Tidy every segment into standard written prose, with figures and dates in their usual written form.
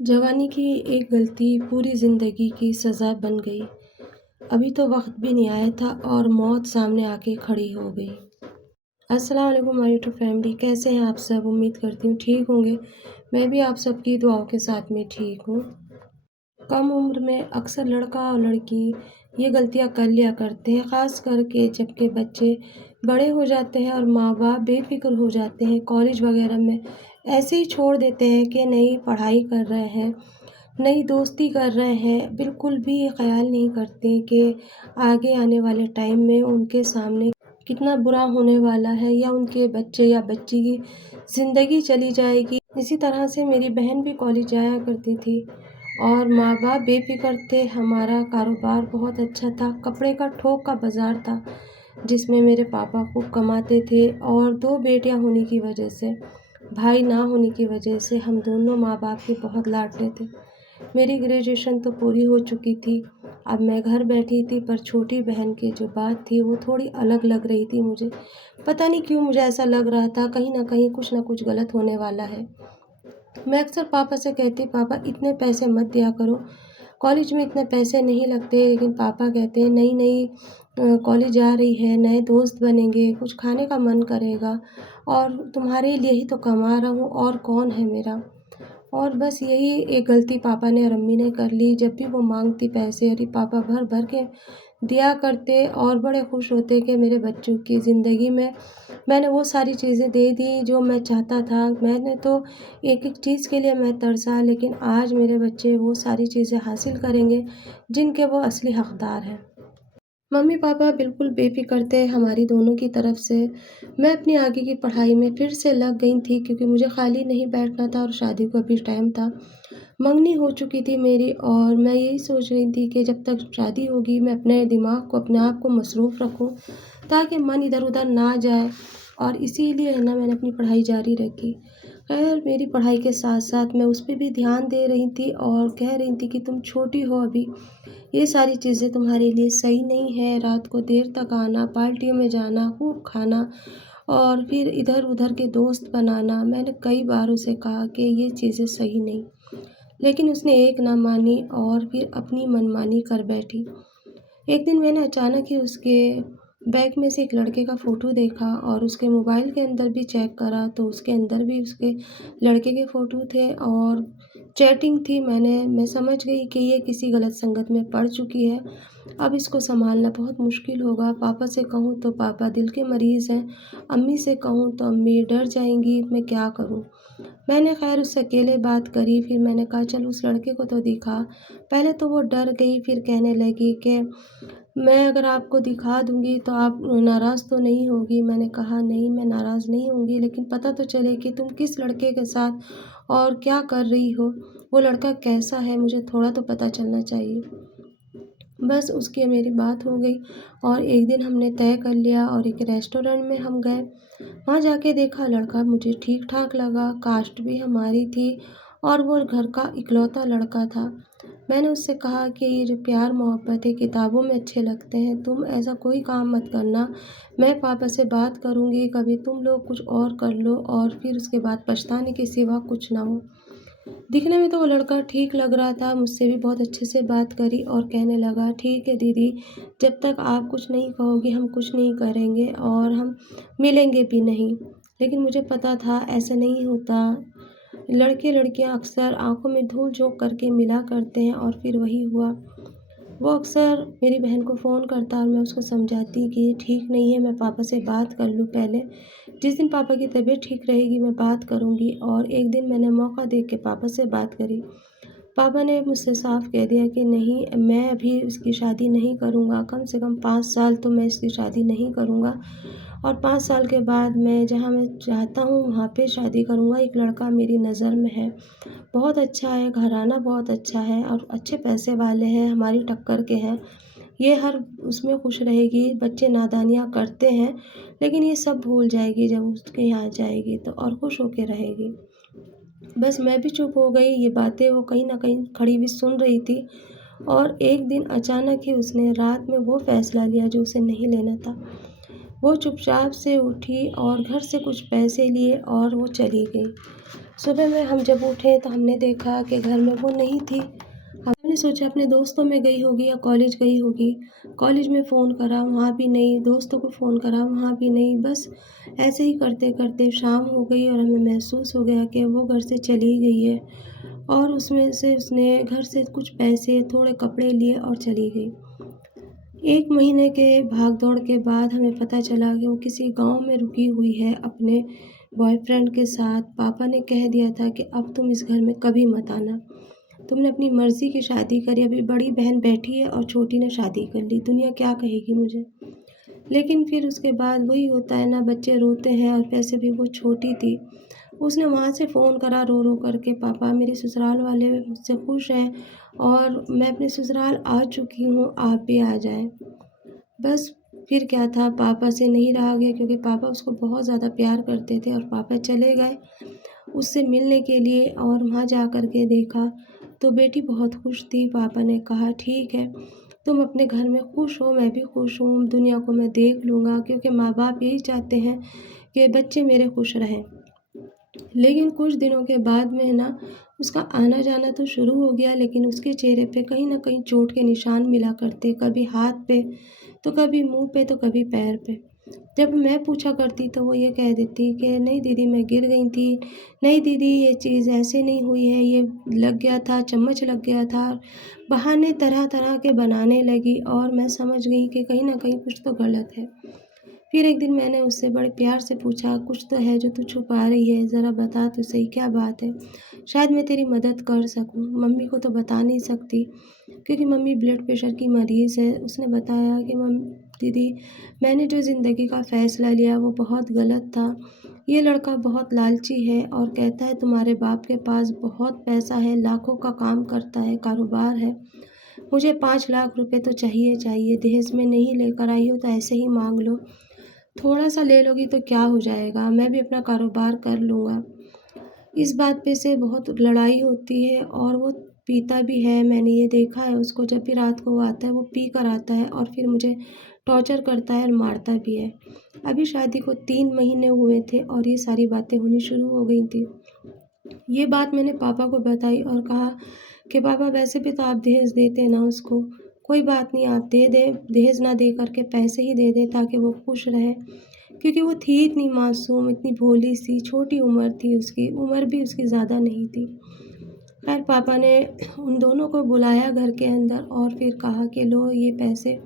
जवानी की एक गलती पूरी ज़िंदगी की सज़ा बन गई। अभी तो वक़्त भी नहीं आया था और मौत सामने आके खड़ी हो गई। अस्सलाम वालेकुम माय यूट्यूब फैमिली, कैसे हैं आप सब? उम्मीद करती हूँ ठीक होंगे। मैं भी आप सबकी दुआओं के साथ में ठीक हूँ। कम उम्र में अक्सर लड़का और लड़की ये गलतियाँ कर लिया करते हैं, ख़ास करके जबकि बच्चे बड़े हो जाते हैं और माँ-बाप बेफ़िक्र हो जाते हैं, कॉलेज वग़ैरह में ऐसे ही छोड़ देते हैं कि नई पढ़ाई कर रहे हैं, नई दोस्ती कर रहे हैं, बिल्कुल भी ये ख़्याल नहीं करते कि आगे आने वाले टाइम में उनके सामने कितना बुरा होने वाला है या उनके बच्चे या बच्ची की ज़िंदगी चली जाएगी। इसी तरह से मेरी बहन भी कॉलेज जाया करती थी और माँ-बाप बेफ़िक्र थे, हमारा कारोबार बहुत अच्छा था, कपड़े का थोक का बाज़ार था, जिसमें मेरे पापा खूब कमाते थे और 2 बेटियाँ होने की वजह से, भाई ना होने की वजह से हम दोनों माँ-बाप के बहुत लाडले थे। मेरी ग्रेजुएशन तो पूरी हो चुकी थी, अब मैं घर बैठी थी पर छोटी बहन की जो बात थी वो थोड़ी अलग लग रही थी मुझे। पता नहीं क्यों मुझे ऐसा लग रहा था कहीं न कहीं कुछ न कुछ गलत होने वाला है। मैं अक्सर पापा से कहती पापा इतने पैसे मत दिया करो, कॉलेज में इतने पैसे नहीं लगते, लेकिन पापा कहते हैं नई-नई कॉलेज जा रही है, नए दोस्त बनेंगे, कुछ खाने का मन करेगा और तुम्हारे लिए ही तो कमा रहा हूँ और कौन है मेरा। और बस यही एक गलती पापा ने और अम्मी ने कर ली, जब भी वो माँगती पैसे अरे पापा भर-भर के दिया करते और बड़े खुश होते कि मेरे बच्चों की ज़िंदगी में मैंने वो सारी चीज़ें दे दी जो मैं चाहता था। मैंने तो एक-एक चीज़ के लिए मैं तरसा, लेकिन आज मेरे बच्चे वो सारी चीज़ें हासिल करेंगे जिनके वो असली हकदार हैं। मम्मी-पापा बिल्कुल बेफ़िक्र थे हमारी दोनों की तरफ से। मैं अपनी आगे की पढ़ाई में फिर से लग गई थी क्योंकि मुझे खाली नहीं बैठना था और शादी का भी टाइम था। मंगनी हो चुकी थी मेरी और मैं यही सोच रही थी कि जब तक शादी होगी मैं अपने दिमाग को, अपने आप को मसरूफ़ रखूँ ताकि मन इधर-उधर ना जाए और इसीलिए है ना मैंने अपनी पढ़ाई जारी रखी। ख़ैर मेरी पढ़ाई के साथ-साथ मैं उस पे भी ध्यान दे रही थी और कह रही थी कि तुम छोटी हो अभी, ये सारी चीज़ें तुम्हारे लिए सही नहीं है, रात को देर तक आना, पार्टियों में जाना, खूब खाना और फिर इधर-उधर के दोस्त बनाना। मैंने कई बार उसे कहा कि ये चीज़ें सही नहीं, लेकिन उसने एक ना मानी और फिर अपनी मनमानी कर बैठी। एक दिन मैंने अचानक ही उसके बैग में से एक लड़के का फ़ोटो देखा और उसके मोबाइल के अंदर भी चेक करा तो उसके अंदर भी उसके लड़के के फ़ोटो थे और चैटिंग थी। मैं समझ गई कि ये किसी गलत संगत में पड़ चुकी है। अब इसको सँभालना बहुत मुश्किल होगा। पापा से कहूँ तो पापा दिल के मरीज़ हैं, अम्मी से कहूँ तो अम्मी डर जाएँगी, मैं क्या करूँ? मैंने ख़ैर उससे अकेले बात करी, फिर मैंने कहा चल उस लड़के को तो दिखा। पहले तो वो डर गई, फिर कहने लगी कि मैं अगर आपको दिखा दूँगी तो आप नाराज़ तो नहीं होगी? मैंने कहा नहीं मैं नाराज़ नहीं होंगी, लेकिन पता तो चले कि तुम किस लड़के के साथ और क्या कर रही हो? वो लड़का कैसा है? मुझे थोड़ा तो पता चलना चाहिए। बस उसकी मेरी बात हो गई और एक दिन हमने तय कर लिया और एक रेस्टोरेंट में हम गए। वहाँ जाके देखा लड़का मुझे ठीक-ठाक लगा, कास्ट भी हमारी थी और वो घर का इकलौता लड़का था। मैंने उससे कहा कि ये जो प्यार मोहब्बत है किताबों में अच्छे लगते हैं, तुम ऐसा कोई काम मत करना। मैं पापा से बात करूँगी, कभी तुम लोग कुछ और कर लो और फिर उसके बाद पछताने के सिवा कुछ ना हो। दिखने में तो वो लड़का ठीक लग रहा था, मुझसे भी बहुत अच्छे से बात करी और कहने लगा, "ठीक है दीदी, जब तक आप कुछ नहीं कहोगी हम कुछ नहीं करेंगे और हम मिलेंगे भी नहीं।" लेकिन मुझे पता था ऐसा नहीं होता। लड़के-लड़कियाँ अक्सर आँखों में धूल झोंक करके मिला करते हैं और फिर वही हुआ। वो अक्सर मेरी बहन को फ़ोन करता और मैं उसको समझाती कि ये ठीक नहीं है, मैं पापा से बात कर लूँ पहले। जिस दिन पापा की तबीयत ठीक रहेगी मैं बात करूँगी और एक दिन मैंने मौका देख के पापा से बात करी। पापा ने मुझसे साफ कह दिया कि नहीं, मैं अभी इसकी शादी नहीं करूँगा, कम से कम 5 साल तो मैं इसकी शादी नहीं करूँगा और 5 साल के बाद मैं जहाँ मैं चाहता हूँ वहाँ पे शादी करूँगा। एक लड़का मेरी नज़र में है, बहुत अच्छा है, घराना बहुत अच्छा है और अच्छे पैसे वाले हैं, हमारी टक्कर के हैं। ये हर उसमें खुश रहेगी, बच्चे नादानियाँ करते हैं, लेकिन ये सब भूल जाएगी जब उसके यहाँ जाएगी तो और खुश होके रहेगी। बस मैं भी चुप हो गई, ये बातें वो कहीं न कहीं खड़ी हुई सुन रही थी और एक दिन अचानक ही उसने रात में वो फ़ैसला लिया जो उसे नहीं लेना था। वो चुपचाप से उठी और घर से कुछ पैसे लिए और वो चली गई। सुबह में हम जब उठे तो हमने देखा कि घर में वो नहीं थी। हमने सोचा अपने दोस्तों में गई होगी या कॉलेज गई होगी। कॉलेज में फ़ोन करा, वहाँ भी नहीं, दोस्तों को फ़ोन करा, वहाँ भी नहीं। बस ऐसे ही करते-करते शाम हो गई और हमें महसूस हो गया कि वो घर से चली गई है और उसमें से उसने घर से कुछ पैसे, थोड़े कपड़े लिए और चली गई। 1 महीने के भाग-दौड़ के बाद हमें पता चला कि वो किसी गाँव में रुकी हुई है अपने बॉयफ्रेंड के साथ। पापा ने कह दिया था कि अब तुम इस घर में कभी मत आना। तुमने अपनी मर्ज़ी की शादी करी, अभी बड़ी बहन बैठी है और छोटी ने शादी कर ली, दुनिया क्या कहेगी मुझे? लेकिन फिर उसके बाद वही होता है ना, बच्चे रोते हैं और वैसे भी वो छोटी थी। उसने वहाँ से फ़ोन करा रो-रो कर के, पापा मेरे ससुराल वाले मुझसे खुश हैं और मैं अपने ससुराल आ चुकी हूँ, आप भी आ जाएँ। बस फिर क्या था, पापा से नहीं रहा गया क्योंकि पापा उसको बहुत ज़्यादा प्यार करते थे और पापा चले गए उससे मिलने के लिए और वहाँ जा कर के देखा तो बेटी बहुत खुश थी। पापा ने कहा ठीक है, तुम अपने घर में खुश हो, मैं भी खुश हूँ, दुनिया को मैं देख लूँगा क्योंकि माँ-बाप यही चाहते हैं कि बच्चे मेरे खुश रहें। लेकिन कुछ दिनों के बाद में ना उसका आना-जाना तो शुरू हो गया, लेकिन उसके चेहरे पे कहीं न कहीं चोट के निशान मिला करते, कभी हाथ पे, तो कभी मुँह पे, तो कभी पैर पे। जब मैं पूछा करती तो वो ये कह देती कि नहीं दीदी मैं गिर गई थी, नहीं दीदी ये चीज़ ऐसे नहीं हुई है, ये लग गया था, चम्मच लग गया था। बहाने तरह-तरह के बनाने लगी और मैं समझ गई कि कहीं न कहीं कुछ तो गलत है। फिर एक दिन मैंने उससे बड़े प्यार से पूछा, कुछ तो है जो तू छुपा रही है, ज़रा बता तो सही क्या बात है? शायद मैं तेरी मदद कर सकूँ। मम्मी को तो बता नहीं सकती क्योंकि मम्मी ब्लड प्रेशर की मरीज़ है। उसने बताया कि दीदी मैंने जो ज़िंदगी का फ़ैसला लिया वो बहुत गलत था। ये लड़का बहुत लालची है और कहता है तुम्हारे बाप के पास बहुत पैसा है, लाखों का काम करता है, कारोबार है। मुझे 5 लाख रुपए तो चाहिए चाहिए, दहेज में नहीं लेकर आई हो तो ऐसे ही माँग लो। थोड़ा-सा ले लोगी तो क्या हो जाएगा, मैं भी अपना कारोबार कर लूँगा। इस बात पे से बहुत लड़ाई होती है और वो पीता भी है, मैंने ये देखा है उसको। जब भी रात को वो आता है वो पी कर आता है और फिर मुझे टॉर्चर करता है और मारता भी है। अभी शादी को 3 महीने हुए थे और ये सारी बातें होनी शुरू हो गई थी। ये बात मैंने पापा को बताई और कहा कि पापा वैसे भी तो आप दहेज देते हैं ना उसको, कोई बात नहीं आप दे दें, दहेज ना दे कर के पैसे ही दे दें ताकि वो खुश रहे। क्योंकि वो थी इतनी मासूम, इतनी भोली-सी, छोटी उम्र थी उसकी, उम्र भी उसकी ज़्यादा नहीं थी। खैर पापा ने उन दोनों को बुलाया घर के अंदर और फिर कहा कि लो ये पैसे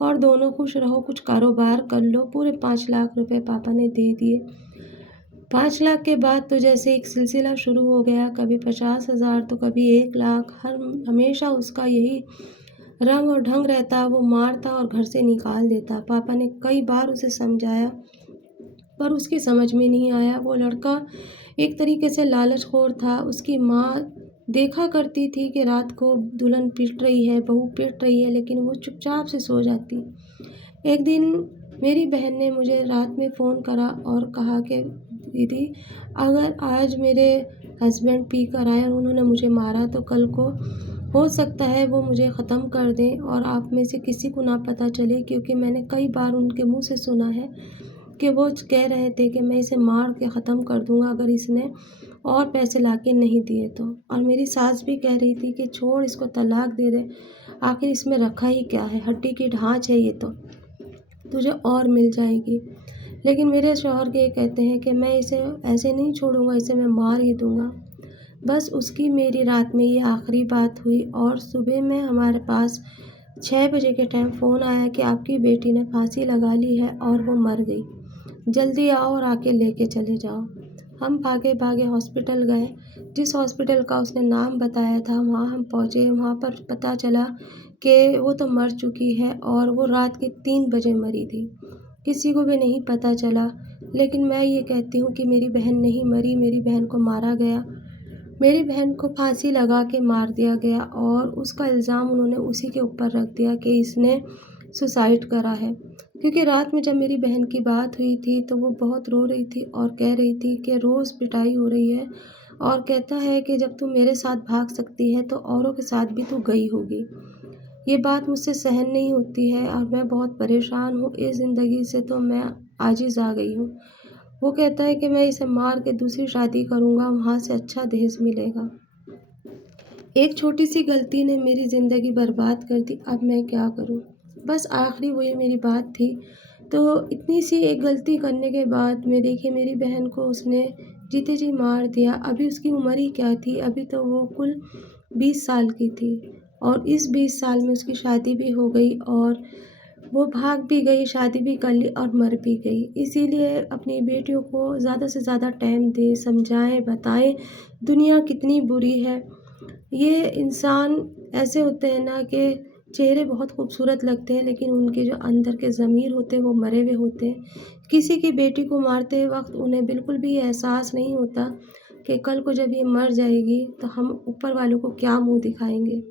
और दोनों खुश रहो, कुछ कारोबार कर लो। पूरे 5 लाख रुपए पापा ने दे दिए। 5 लाख के बाद तो जैसे एक सिलसिला शुरू हो गया, कभी 50,000 तो कभी 1 लाख, हमेशा उसका यही रंग और ढंग रहता, वो मारता और घर से निकाल देता। पापा ने कई बार उसे समझाया, पर उसकी समझ में नहीं आया। वो लड़का एक तरीके से लालचखोर था। उसकी माँ देखा करती थी कि रात को दुल्हन पिट रही है, बहू पिट रही है, लेकिन वो चुपचाप से सो जाती। एक दिन मेरी बहन ने मुझे रात में फ़ोन करा और कहा कि दीदी अगर आज मेरे हस्बैंड पी कर आए और उन्होंने मुझे मारा तो कल को हो सकता है वो मुझे ख़त्म कर दें और आप में से किसी को ना पता चले, क्योंकि मैंने कई बार उनके मुँह से सुना है कि वो कह रहे थे कि मैं इसे मार के ख़त्म कर दूँगा अगर इसने और पैसे लाके नहीं दिए तो। और मेरी सास भी कह रही थी कि छोड़ इसको तलाक दे दे, आखिर इसमें रखा ही क्या है, हड्डी की ढाँच है ये तो, तुझे और मिल जाएगी। लेकिन मेरे शौहर ये कहते हैं कि मैं इसे ऐसे नहीं छोड़ूँगा, इसे मैं मार ही दूँगा। बस उसकी मेरी रात में ये आखिरी बात हुई और सुबह में हमारे पास 6 बजे के टाइम फ़ोन आया कि आपकी बेटी ने फांसी लगा ली है और वो मर गई। जल्दी आओ और आके लेके चले जाओ। हम भागे-भागे हॉस्पिटल गए। जिस हॉस्पिटल का उसने नाम बताया था वहाँ हम पहुँचे। वहाँ पर पता चला कि वो तो मर चुकी है और वो रात के 3 बजे मरी थी। किसी को भी नहीं पता चला। लेकिन मैं ये कहती हूँ कि मेरी बहन नहीं मरी, मेरी बहन को मारा गया। मेरी बहन को फांसी लगा के मार दिया गया और उसका इल्ज़ाम उन्होंने उसी के ऊपर रख दिया कि इसने सुसाइड करा है। क्योंकि रात में जब मेरी बहन की बात हुई थी तो वो बहुत रो रही थी और कह रही थी कि रोज़ पिटाई हो रही है और कहता है कि जब तू मेरे साथ भाग सकती है तो औरों के साथ भी तू गई होगी। ये बात मुझसे सहन नहीं होती है और मैं बहुत परेशान हूँ इस ज़िंदगी से, तो मैं आजिज़ आ गई हूँ। वो कहता है कि मैं इसे मार के दूसरी शादी करूँगा, वहाँ से अच्छा दहेज मिलेगा। एक छोटी-सी गलती ने मेरी ज़िंदगी बर्बाद कर दी, अब मैं क्या करूँ? बस आखिरी वही मेरी बात थी। तो इतनी सी एक गलती करने के बाद में देखिए मेरी बहन को उसने जीते जी मार दिया। अभी उसकी उम्र ही क्या थी? अभी तो वो कुल 20 साल की थी और इस 20 साल में उसकी शादी भी हो गई और वो भाग भी गई, शादी भी कर ली और मर भी गई। इसीलिए अपनी बेटियों को ज़्यादा से ज़्यादा टाइम दें, समझाएँ, बताएँ दुनिया कितनी बुरी है। ये इंसान ऐसे होते हैं ना कि चेहरे बहुत खूबसूरत लगते हैं लेकिन उनके जो अंदर के ज़मीर होते हैं वो मरे हुए होते हैं। किसी की बेटी को मारते वक़्त उन्हें बिल्कुल भी एहसास नहीं होता कि कल को जब ये मर जाएगी तो हम ऊपर वालों को क्या मुँह दिखाएँगे।